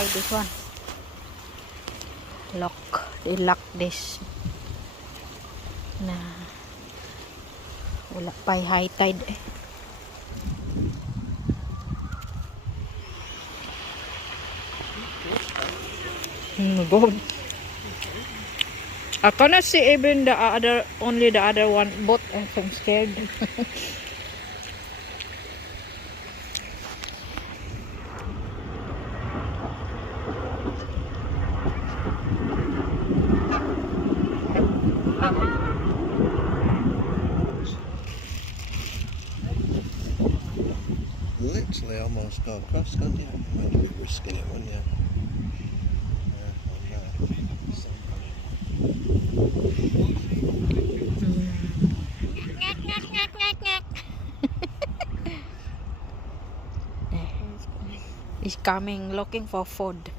try this one. They lock this na wala pa high tide eh. God. I cannot see even the other, only the other one boat. I'm scared. Literally almost go across, can't you? Might be risking it, wouldn't you? He's coming looking for food.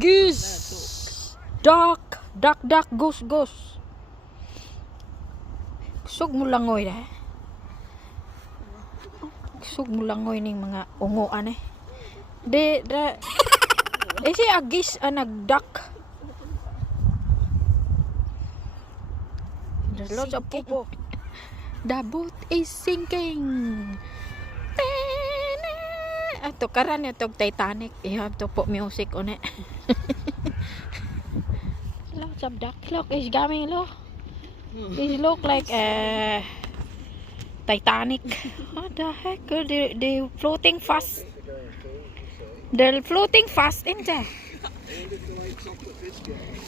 Geese, duck, goose. Kusog mo langoy na. Kusog mo langoy ning mga unguan eh. Siya agis nagduck. There's lots of people. The boat is sinking. Ato karan itong Titanic. You have to put music on it. Lots of duck. Look, it's coming. Look. It look like Titanic. What the heck? They floating fast. They're floating fast, isn't they?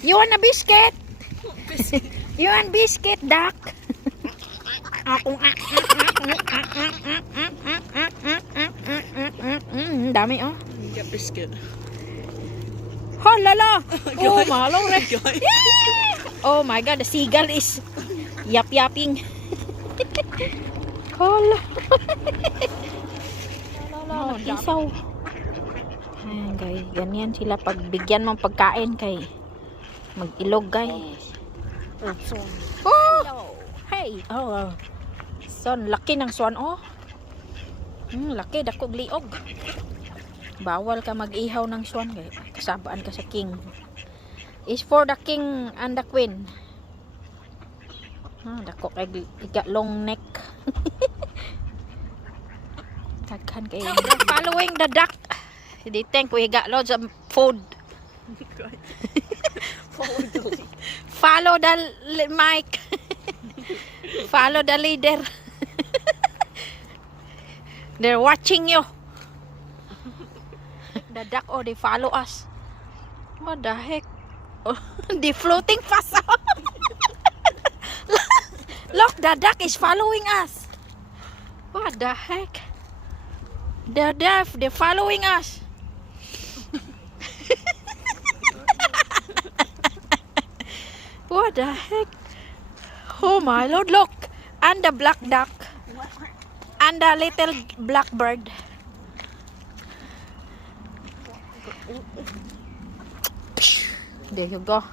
You want a biscuit? You want biscuit, duck? Dami oh. Get biscuit. Oh lala. Oh malo re. Oh my god, the seagull is yapping. Hala. Oh, isaw. Ayan guys, ganyan sila pag bigyan mong pagkain kay mag-ilog guys. Oh! Hey! Oh! Son, laki ng swan oh. Laki, dakog liog. Bawal ka mag-ihaw ng swan guys. Kasabaan ka sa king. Is for the king and the queen. Dako kay iga long neck. Taghan kay following the duck. They think we got lots of food. Follow the mic. Follow the leader. They're watching you. The duck, oh, they follow us. What the heck? Oh, they floating fast. Look, the duck is following us. What the heck? They're deaf. They're following us. What the heck? Oh my lord, look. And the black duck. And the little blackbird. There you go.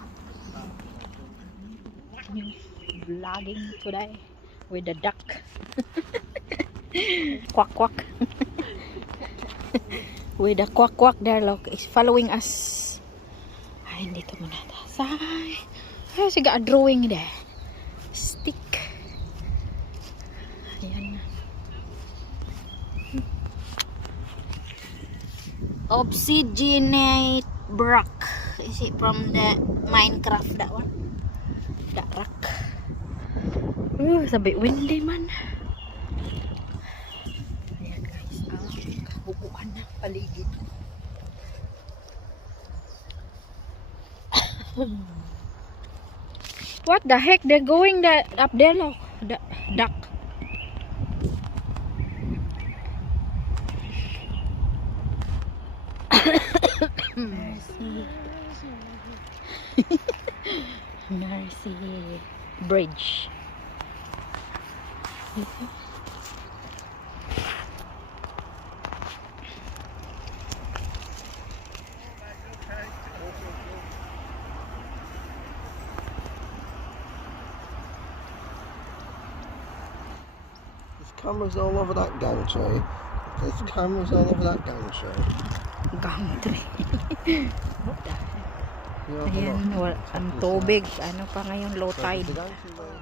Vlogging today with the duck. Quack quack. With the quack quack there, look, is following us. Ay, dito muna. Ay, siga a drawing there. Stick. Ayan na. Obsidianite rock. Is it from the Minecraft, that one? That rock. Sabi windy man. Ayan guys. Bubuan na paligid. What the heck? They're going up there, look. The duck. Mercy Bridge. There's cameras all over that gantry. There's cameras all over that dinosaur. Gum tree. You know, Ayan, ang tubig. Ano pa ngayon, low tide. The dinosaur.